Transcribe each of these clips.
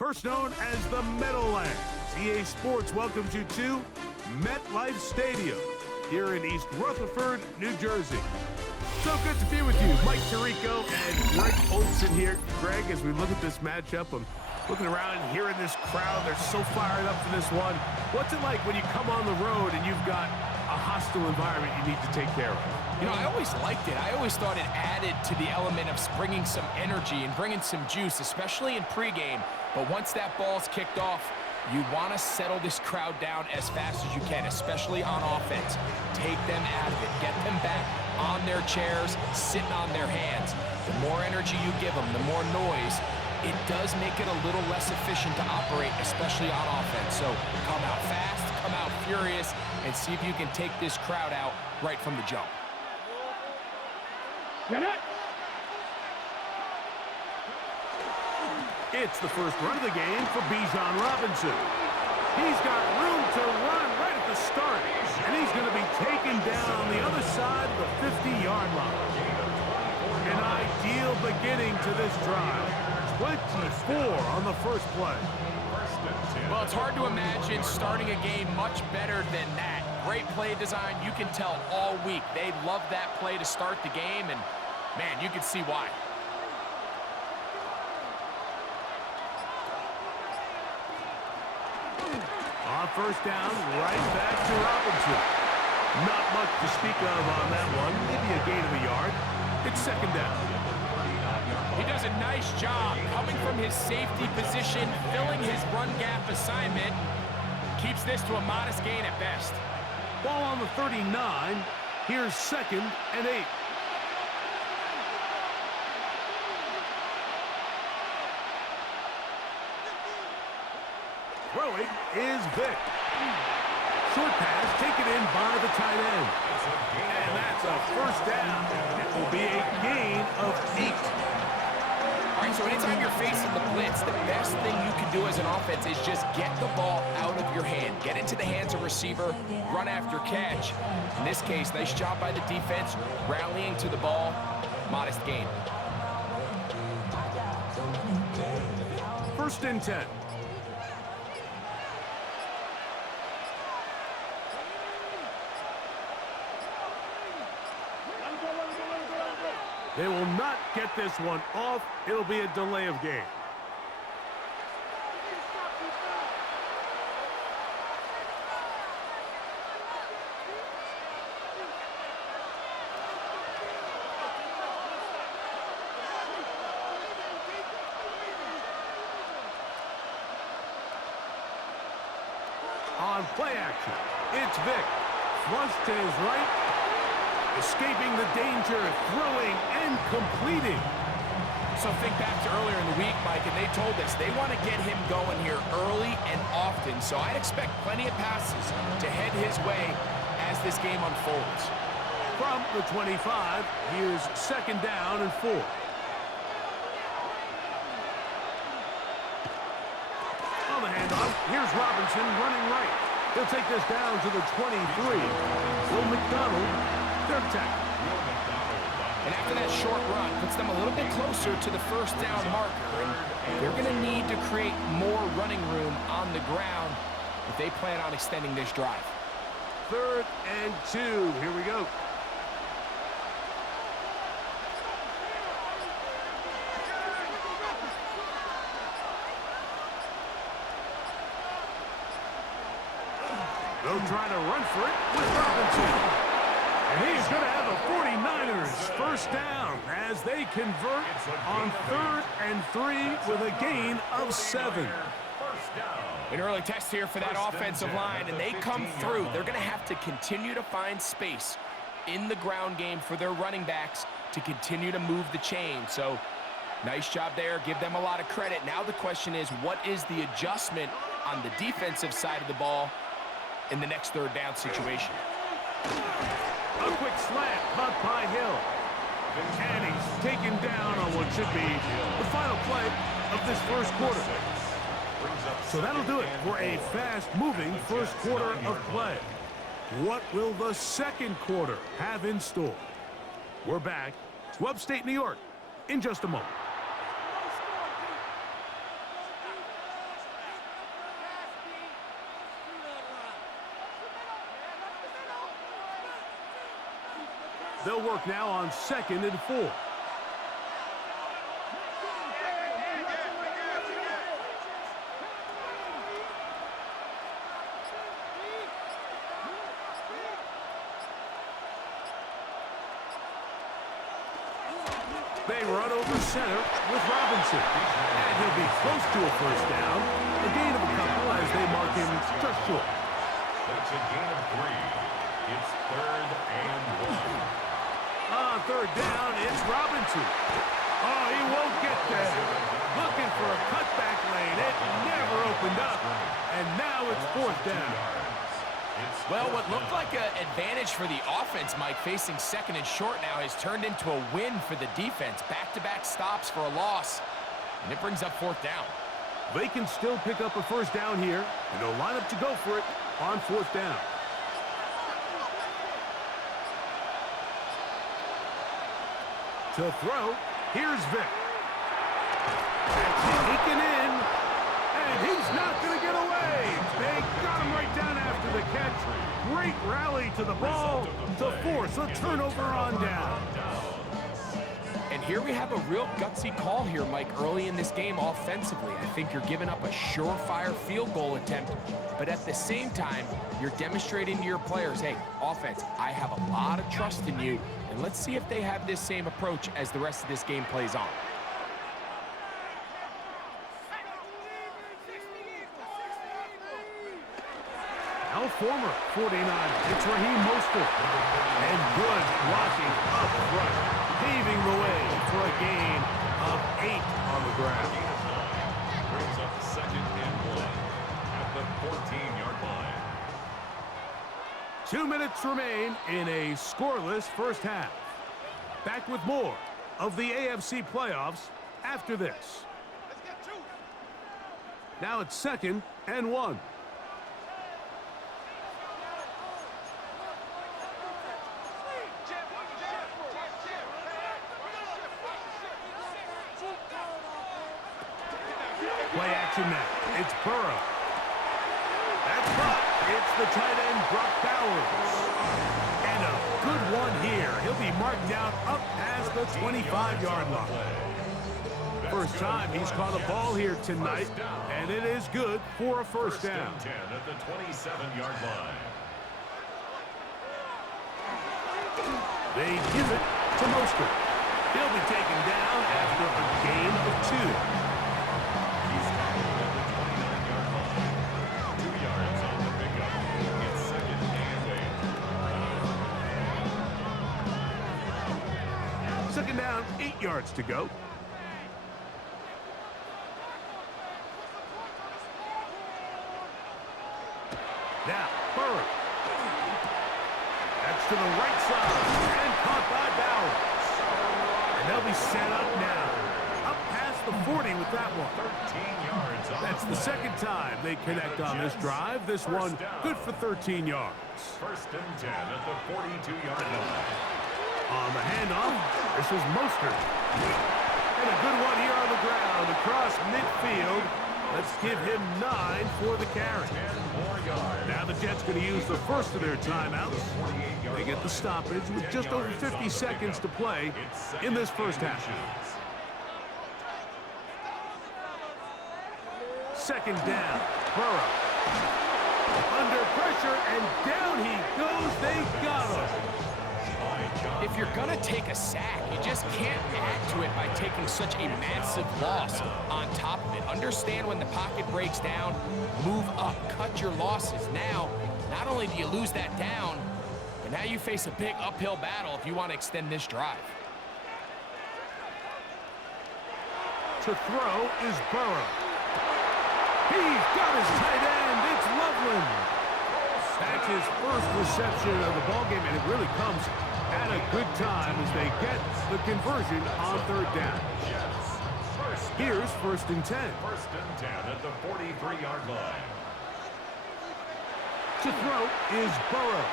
First known as the Meadowlands, EA Sports welcomes you to MetLife Stadium here in East Rutherford, New Jersey. So good to be with you. Mike Tirico and Greg Olson here. Greg, as we look at this matchup, I'm looking around and hearing this crowd. They're so fired up for this one. What's it like when you come on the road and you've got a hostile environment you need to take care of? You know, I always liked it. I always thought it added to the element of bringing some energy and bringing some juice, especially in pregame. But once that ball's kicked off, you want to settle this crowd down as fast as you can, especially on offense. Take them out of it. Get them back on their chairs, sitting on their hands. The more energy you give them, the more noise, it does make it a little less efficient to operate, especially on offense. So come out fast, come out furious, and see if you can take this crowd out right from the jump. Get it! It's the first run of the game for Bijan Robinson. He's got room to run right at the start, and he's going to be taken down on the other side of the 50-yard line. An ideal beginning to this drive. 24 on the first play. Well, it's hard to imagine starting a game much better than that. Great play design. You can tell all week they love that play to start the game, and, man, you can see why. On first down, right back to Robinson. Not much to speak of on that one. Maybe a gain of a yard. It's second down. He does a nice job coming from his safety position, filling his run gap assignment. Keeps this to a modest gain at best. Ball on the 39. Here's second and 8. Throwing is Vick. Short pass taken in by the tight end. And that's a first down. It will be a gain of 8. All right, so anytime you're facing the blitz, the best thing you can do as an offense is just get the ball out of your hand. Get into the hands of receiver, run after catch. In this case, nice job by the defense, rallying to the ball. Modest gain. First and 10. They will not get this one off. It'll be a delay of game. On play action, it's Vick. Flush to his right. Escaping the danger, throwing and completing. So think back to earlier in the week, Mike, and they told us they want to get him going here early and often. So I'd expect plenty of passes to head his way as this game unfolds. From the 25, here's second down and 4. On the handoff, here's Robinson running right. He'll take this down to the 23. Will McDonald. And after that short run, puts them a little bit closer to the first down marker. And they're going to need to create more running room on the ground if they plan on extending this drive. Third and 2. Here we go. They'll try to run for it with Robinson. And he's going to have a 49ers first down as they convert on third and 3 with a gain of 7. An early test here for that offensive line, and they come through. They're going to have to continue to find space in the ground game for their running backs to continue to move the chain. So nice job there. Give them a lot of credit. Now the question is, what is the adjustment on the defensive side of the ball in the next third down situation? A quick slant caught by Hill. And he's taken down on what should be the final play of this first quarter. So that'll do it for a fast-moving first quarter of play. What will the second quarter have in store? We're back to upstate New York in just a moment. They'll work now on 2nd and 4. They run over center with Robinson. And he'll be close to a first down. A gain of a couple as they mark him just short. That's a gain of 3. It's 3rd and 1. On 3rd down, it's Robinson. Oh, he won't get there. Looking for a cutback lane. It never opened up. And now it's 4th down. Well, what looked like an advantage for the offense, Mike, facing 2nd and short now, has turned into a win for the defense. Back-to-back stops for a loss, and it brings up 4th down. They can still pick up a first down here, and they'll line up to go for it on 4th down. To throw, here's Vic. Sneaking in, and he's not going to get away. They got him right down after the catch. Great rally to the ball to force a turnover on down. And here we have a real gutsy call here, Mike, early in this game offensively. I think you're giving up a surefire field goal attempt, but at the same time, you're demonstrating to your players, hey, offense, I have a lot of trust in you, and let's see if they have this same approach as the rest of this game plays on. Now former 49, it's Raheem Mostert. And good blocking up front, paving the way for a gain of 8 on the ground. Brings up 2nd and 1 at the 14-yard line. 2 minutes remain in a scoreless first half. Back with more of the AFC playoffs after this. Now it's 2nd and 1. Play action now. It's Burrow. That's caught. It's the tight end, Brock Bowers. And a good one here. He'll be marked down up past the 25-yard line. First time he's caught a ball here tonight, and it is good for a first down. 10 at the 27-yard line. They give it to Mostert. He'll be taken down after a gain of 2. He's tackled at the 29-yard line. 2 yards on the pickup. It's 2nd and 8. 2nd down, 8 yards to go. Now, Burrow. That's to the right side, and caught by Bowers. And they'll be set up now. Up past the 40 with that one. 13 yards on That's the play. second time they connect on this drive. This one good for 13 yards. 1st and 10 at the 42-yard line. On the handoff, this is Mostert. And a good one here on the ground across midfield. Let's give him 9 for the carry. 10 more yards. Now the Jets going to use the first of their timeouts. They get the stoppage with just over 50 seconds to play in this first half. 2nd down, Burrow. Under pressure, and down he goes. They got him. If you're going to take a sack, you just can't add to it by taking such a massive loss on top of it. Understand when the pocket breaks down, move up, cut your losses. Now, not only do you lose that down, but now you face a big uphill battle if you want to extend this drive. To throw is Burrow. He's got his tight end. It's Loveland. That's his first reception of the ballgame, and it really comes at a good time as they get the conversion on 3rd down. Here's 1st and 10. 1st and 10 at the 43-yard line. To throw is Burrow.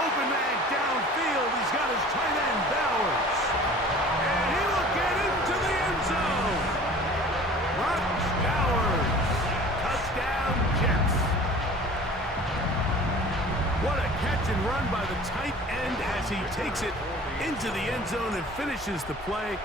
Open man downfield. He's got his tight end, Bowers. And he will get into the end zone. Brock Bowers. Touchdown, Jets. What a catch and run by the tight end as he takes it into the end zone and finishes the play.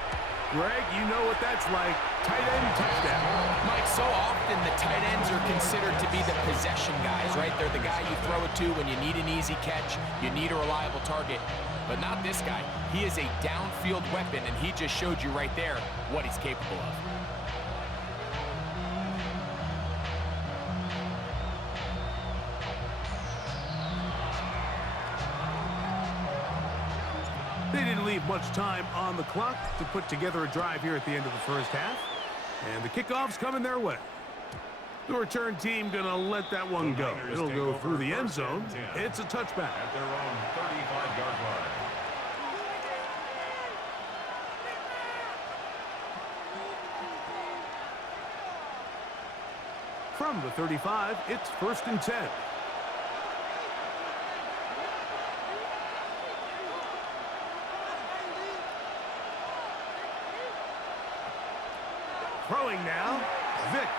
Greg, you know what that's like. Tight end touchdown. Mike, so often the tight ends are considered to be the possession guys, right? They're the guy you throw it to when you need an easy catch, you need a reliable target. But not this guy. He is a downfield weapon, and he just showed you right there what he's capable of. They didn't leave much time on the clock to put together a drive here at the end of the first half. And the kickoff's coming their way. The return team going to let that one go. It'll go through the end zone. It's a touchback. At their own 35-yard line. From the 35, it's 1st and 10. Throwing now, Vic.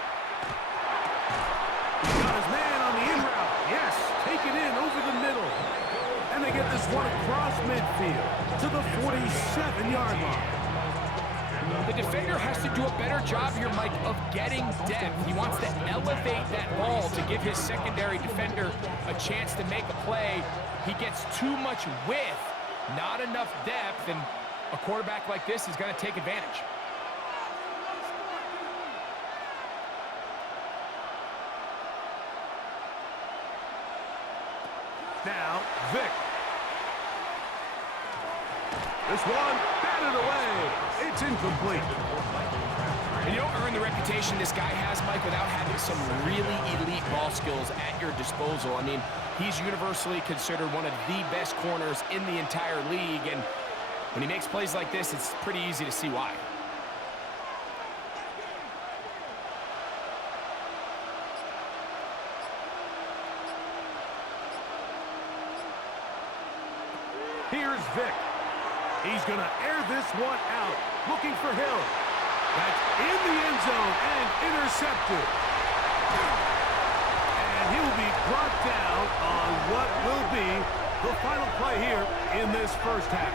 He's got his man on the in route. Yes, take it in over the middle. And they get this one across midfield to the 47-yard line. The defender has to do a better job here, Mike, of getting depth. He wants to elevate that ball to give his secondary defender a chance to make a play. He gets too much width, not enough depth, and a quarterback like this is going to take advantage. Now, Vic. This one, batted away. It's incomplete. And you don't earn the reputation this guy has, Mike, without having some really elite ball skills at your disposal. I mean, he's universally considered one of the best corners in the entire league, and when he makes plays like this, it's pretty easy to see why. Here's Vic. He's going to air this one out, looking for Hill. That's in the end zone and intercepted. And he will be brought down on what will be the final play here in this first half.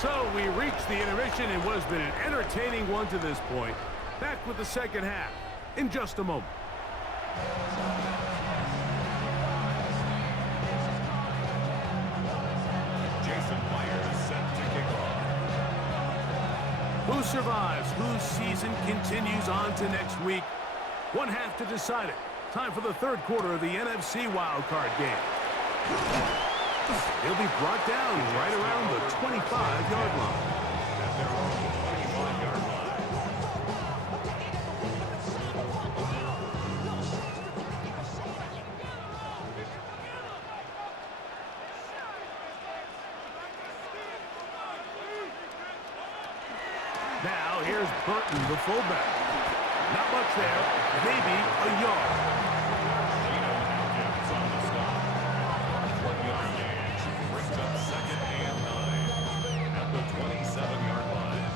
So we reach the intermission in what has been an entertaining one to this point. Back with the second half in just a moment. Who survives? Whose season continues on to next week? One half to decide it. Time for the third quarter of the NFC wildcard game. He'll be brought down right around the 25-yard line. At their own 25-yard line. Now, here's Burton, the fullback. Not much there, maybe a yard. On the stop. 1 yard gain. Brings up 2nd and 9 at the 27-yard line.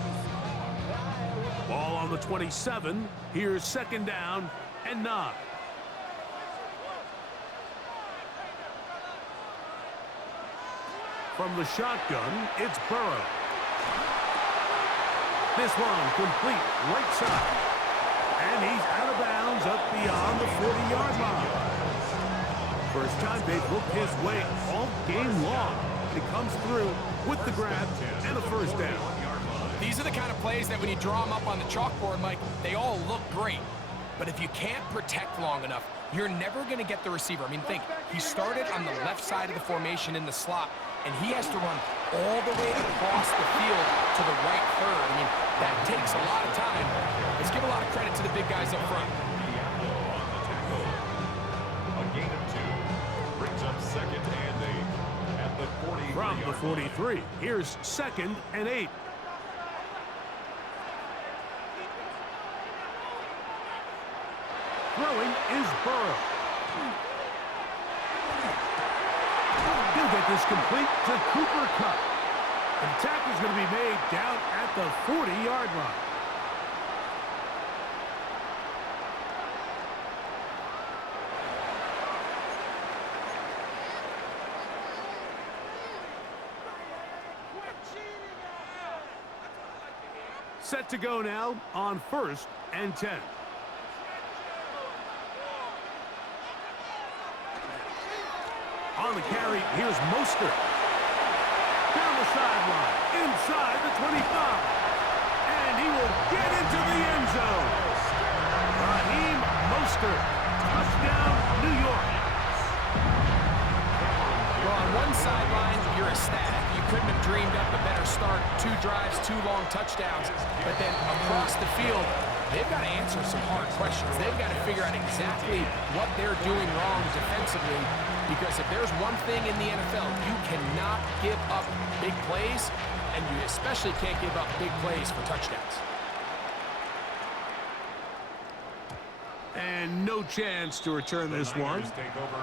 Ball on the 27. Here's 2nd down and 9. From the shotgun, it's Burrow. This one complete right side. And he's out of bounds up beyond the 40-yard line. First time they've looked his way all game long. He comes through with the grab and a first down. These are the kind of plays that when you draw them up on the chalkboard, Mike, they all look great. But if you can't protect long enough, you're never going to get the receiver. I mean, think, he started on the left side of the formation in the slot, and he has to run all the way across the field to the right third. I mean, that takes a lot of time. Let's give a lot of credit to the big guys up front. A gain of 2. Brings up 2nd and 8 at the 40. From the 43, here's 2nd and 8. Throwing is Burrow. He'll get this complete to Cooper Kupp. The tackle's going to be made down at the 40-yard line. Set to go now on 1st and 10. On the carry, here's Mostert. Down the sideline, inside the 25. And he will get into the end zone. Raheem Mostert. Touchdown, New York. Well, on one sideline, you're ecstatic. You couldn't have dreamed up a better start. 2 drives, 2 long touchdowns. But then across the field, they've got to answer some hard questions. They've got to figure out exactly what they're doing wrong defensively. Because if there's one thing in the NFL, you cannot give up big plays, and you especially can't give up big plays for touchdowns. And no chance to return this one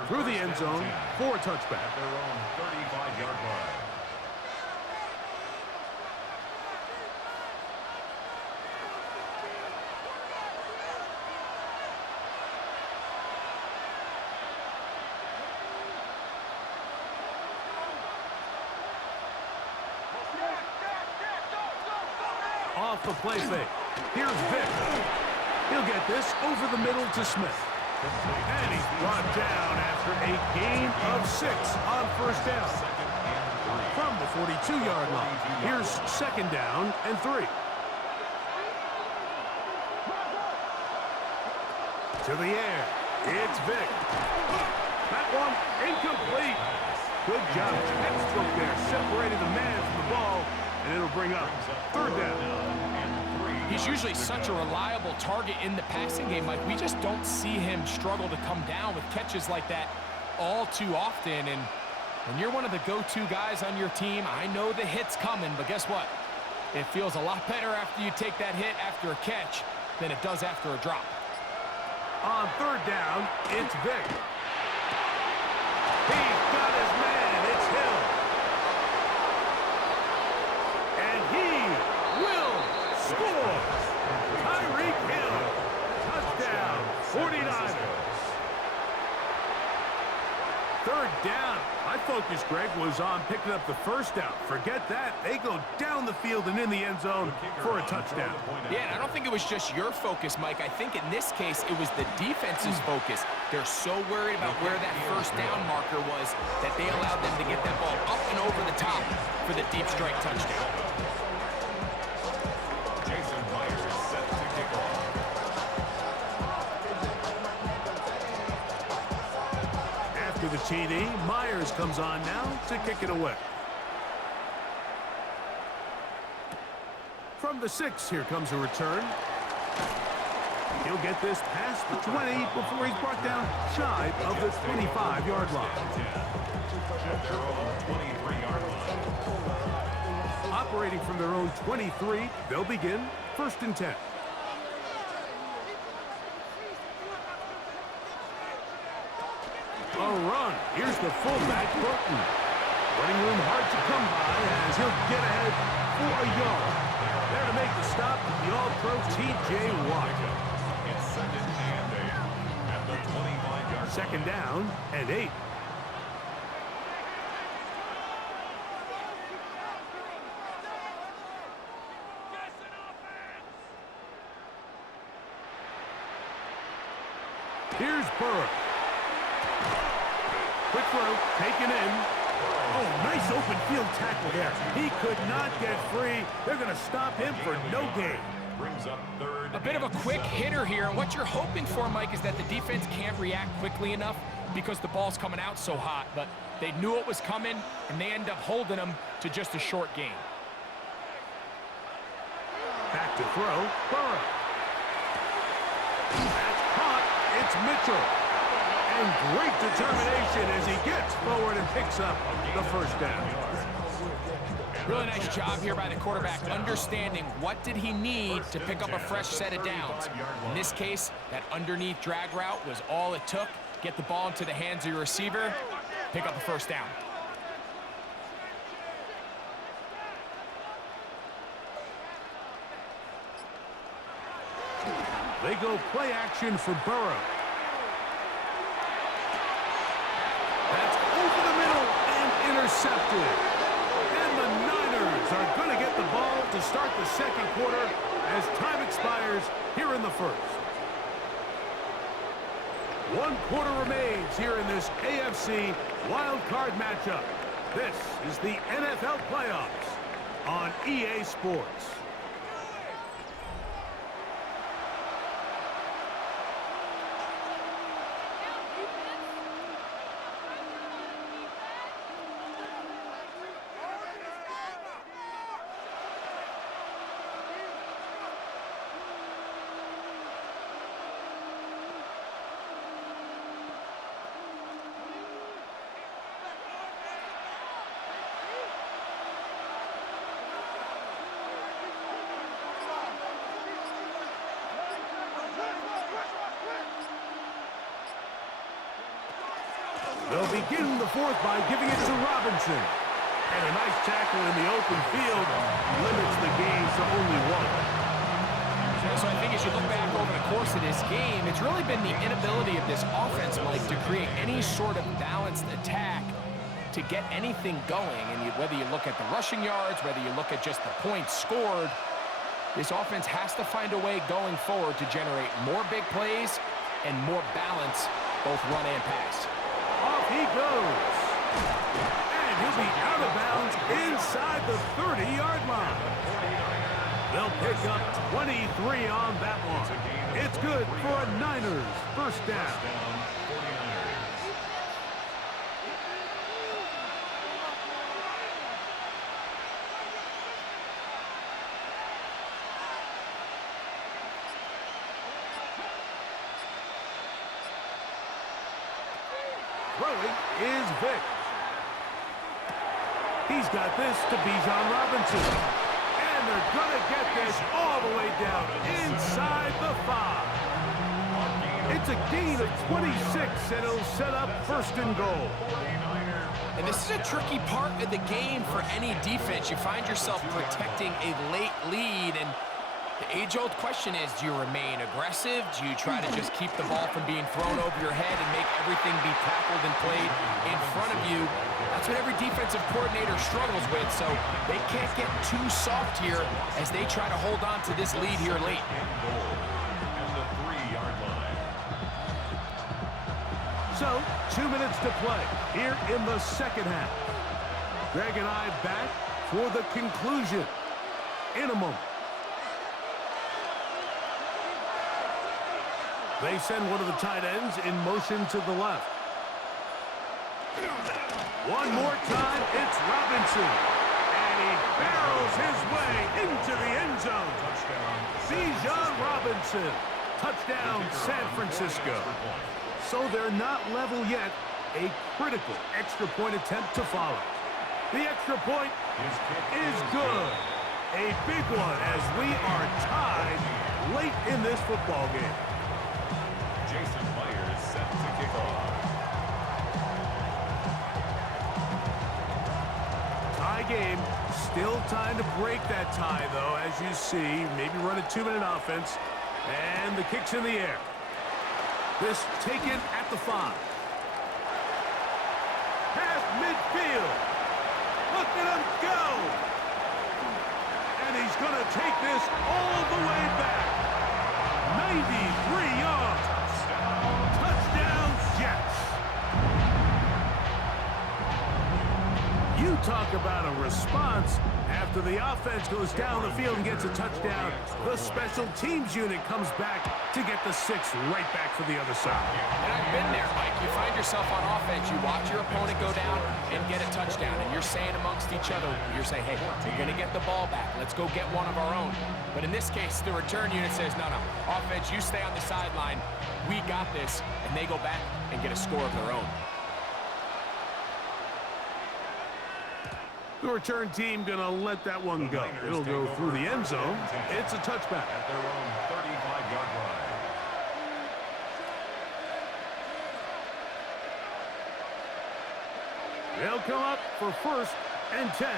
through the end zone for a touchback. At their own 35-yard line. Off the play fake. Here's Vick. He'll get this over the middle to Smith. And he's brought down after a gain of 6 on 1st down. From the 42-yard line, here's 2nd down and 3. To the air, it's Vick. That one incomplete. Good job, textbook there, separating the man from the ball, and it'll bring up 3rd down. He's usually such a reliable target in the passing game, Mike. We just don't see him struggle to come down with catches like that all too often. And when you're one of the go-to guys on your team, I know the hit's coming, but guess what? It feels a lot better after you take that hit after a catch than it does after a drop. On 3rd down, it's Vick. He's got his man. It's Hill. And he will score. Tyreek Hill. Touchdown. 49ers. 3rd down. My focus, Greg, was on picking up the 1st down. Forget that. They go down the field and in the end zone for a touchdown. Yeah, and I don't think it was just your focus, Mike. I think in this case, it was the defense's focus. They're so worried about where that 1st down marker was that they allowed them to get that ball up and over the top for the deep strike touchdown. Jason Myers set to kick off. After the TD, Myers comes on now to kick it away. From the 6, here comes a return. He'll get this past the 20 before he's brought down shy of the 25-yard line. At their own 23-yard line. Operating from their own 23, they'll begin 1st and 10. A run. Here's the fullback, Burton. Running room hard to come by as he'll get ahead for a yard. There to make the stop, the All-Pro T.J. Watt. It's 2nd and 8 at the 25-yard line. 2nd down and 8. Here's Burrow. Quick throw, taken in. Oh, nice open field tackle there. He could not get free. They're going to stop him for no gain. Brings up 3rd. A bit of a quick hitter here, and what you're hoping for, Mike, is that the defense can't react quickly enough because the ball's coming out so hot, but they knew it was coming, and they end up holding them to just a short gain. Back to throw, Burrow. That's caught. It's Mitchell. And great determination as he gets forward and picks up the 1st down. Really nice job here by the quarterback, understanding what did he need to pick up a fresh set of downs. In this case, that underneath drag route was all it took. Get the ball into the hands of your receiver, pick up the 1st down. They go play action for Burrow. That's over the middle and intercepted. And the Niners are going to get the ball to start the 2nd quarter as time expires here in the first. 1 quarter remains here in this AFC Wild Card matchup. This is the NFL playoffs on EA Sports. They'll begin the fourth by giving it to Robinson. And a nice tackle in the open field limits the game to only 1. So I think as you look back over the course of this game, it's really been the inability of this offense, Mike, to create any sort of balanced attack to get anything going. And whether you look at the rushing yards, whether you look at just the points scored, this offense has to find a way going forward to generate more big plays and more balance, both run and pass. Off he goes. And he'll be out of bounds inside the 30-yard line. They'll pick up 23 on that one. It's good for a Niners first down. Throwing is Vick. He's got this to Bijan Robinson. And they're going to get this all the way down inside the 5. It's a gain of 26, and it'll set up first and goal. And this is a tricky part of the game for any defense. You find yourself protecting a late lead, and the age-old question is, do you remain aggressive? Do you try to just keep the ball from being thrown over your head and make everything be tackled and played in front of you? That's what every defensive coordinator struggles with, so they can't get too soft here as they try to hold on to this lead here late. And the 3-yard line. So, 2 minutes to play here in the second half. Greg and I back for the conclusion in a moment. They send one of the tight ends in motion to the left. One more time, it's Robinson. And he barrels his way into the end zone. Bijan Robinson. Touchdown, San Francisco. So they're not level yet. A critical extra point attempt to follow. The extra point is good. A big one as we are tied late in this football game. Jason Myers set to kick off. Tie game. Still time to break that tie, though, as you see. Maybe run a 2-minute offense. And the kick's in the air. This taken at the 5. Past midfield. Look at him go. And he's going to take this all the way back. 93 yards. Touchdown, Jets. You talk about a response. After the offense goes down the field and gets a touchdown, the special teams unit comes back to get the 6 right back for the other side. And I've been there, Mike. You find yourself on offense, you watch your opponent go down and get a touchdown, and you're saying amongst each other, you're saying, hey, we're going to get the ball back. Let's go get one of our own. But in this case, the return unit says, no, offense, you stay on the sideline. We got this, and they go back and get a score of their own. The return team going to let that one go. It'll go through the end zone. It's a touchback. At their own 35-yard line. They'll come up for first and 10.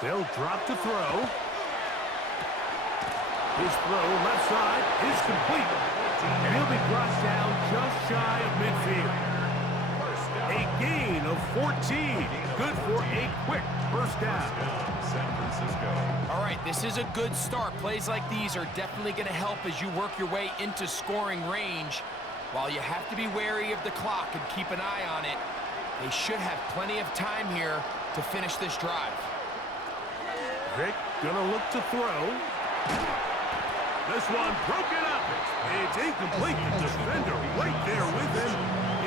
They'll drop to throw. His throw left side is complete. And he'll be brought down just shy of midfield. gain of 14. Good for a quick first down. San Francisco. All right, this is a good start. Plays like these are definitely going to help as you work your way into scoring range. While you have to be wary of the clock and keep an eye on it, they should have plenty of time here to finish this drive. Vic gonna look to throw. This one broken up. It's incomplete. The defender right there with him.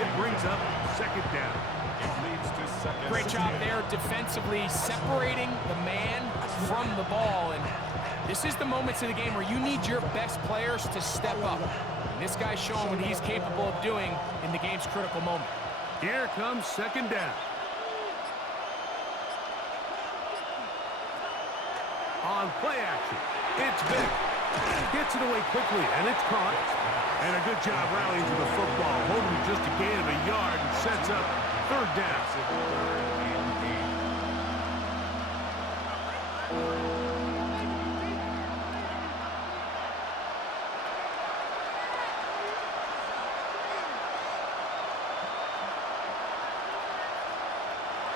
It brings up second down. It leads to second. Great job there defensively, separating the man from the ball. And this is the moments of the game where you need your best players to step up. And this guy's showing what he's capable of doing in the game's critical moment. Here comes second down. On play action, it's Vic. Gets it away quickly, and it's caught. And a good job rallying to the football, holding just a gain of a yard and sets up third down.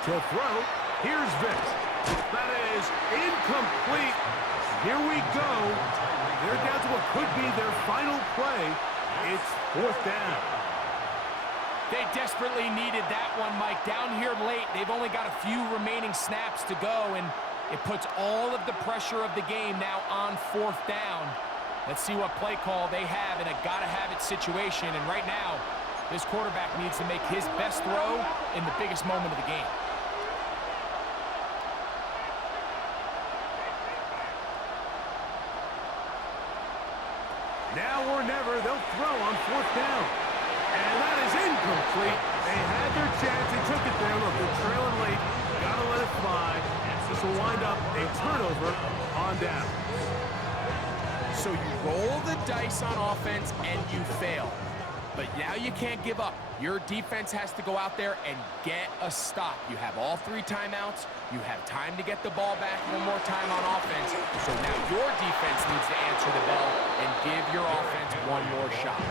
To throw, here's Vic. That is incomplete. Here we go. They're down to what could be their final play. It's fourth down. They desperately needed that one, Mike. Down here late, they've only got a few remaining snaps to go, and it puts all of the pressure of the game now on fourth down. Let's see what play call they have in a gotta-have-it situation, and right now, this quarterback needs to make his best throw in the biggest moment of the game. Now or never, they'll throw on fourth down. And that is incomplete. They had their chance. They took it there. Look, they're trailing late. Gotta let it fly. This will wind up a turnover on down. So you roll the dice on offense and you fail. But now you can't give up. Your defense has to go out there and get a stop. You have all 3 timeouts. You have time to get the ball back one more time on offense. So now your defense needs to answer the bell and give your offense one more shot.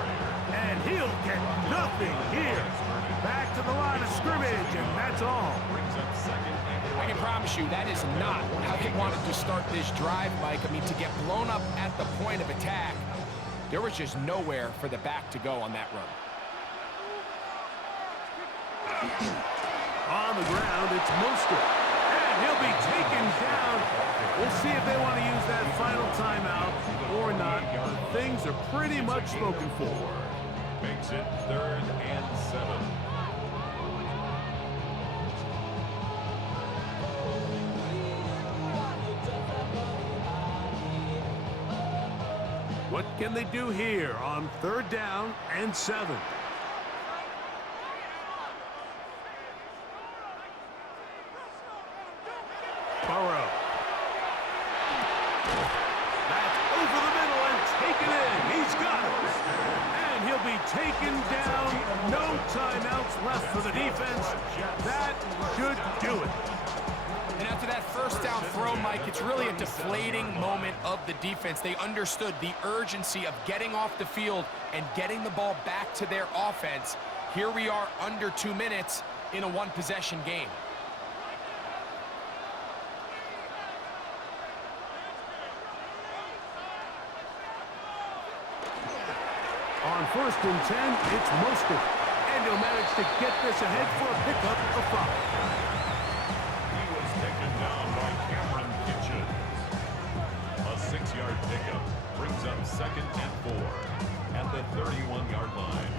And he'll get nothing here. Back to the line of scrimmage, and that's all. I can promise you that is not how they wanted to start this drive, Mike. I mean, to get blown up at the point of attack, there was just nowhere for the back to go on that run. On the ground, it's Mostert. And he'll be taken down. We'll see if they want to use that final timeout or not. Things are pretty much spoken for. Makes it 3rd and 7. What can they do here on 3rd down and 7? Burrow. That's over the middle and taken in. He's got it. And he'll be taken down. No timeouts left for the defense. That should do it. And after that first down throw, Mike, it's really a deflating moment of the defense. They understood the urgency of getting off the field and getting the ball back to their offense. Here we are under 2 minutes in a one-possession game. On 1st and 10, it's Mostert. And he'll manage to get this ahead for a pickup of 5. A 6-yard pickup brings up 2nd and 4 at the 31-yard line.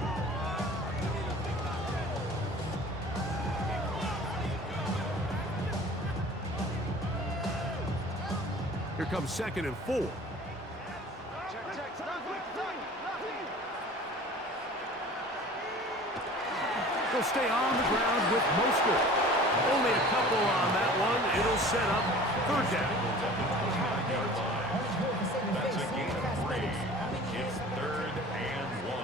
Here comes 2nd and 4. They'll stay on the ground with Mostert. Only a couple on that one. It'll set up 3rd down. That's a gain of 3. It's 3rd and 1.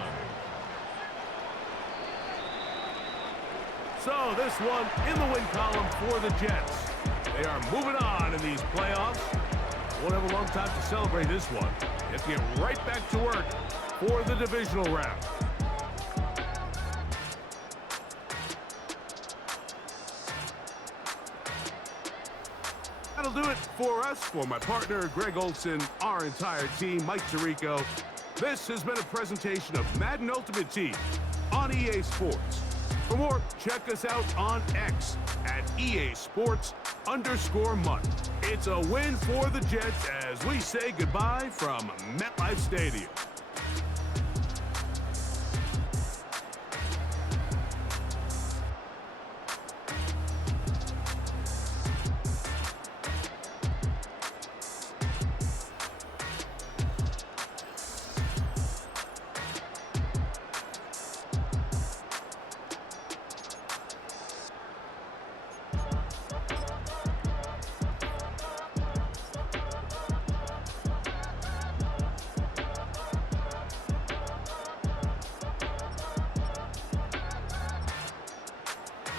So this one in the win column for the Jets. They are moving on in these playoffs. Won't have a long time to celebrate this one. They have to get right back to work for the divisional round. for us, for my partner, Greg Olson, our entire team, Mike Tirico, this has been a presentation of Madden Ultimate Team on EA Sports. For more, check us out on X at EA Sports_Money. It's a win for the Jets as we say goodbye from MetLife Stadium.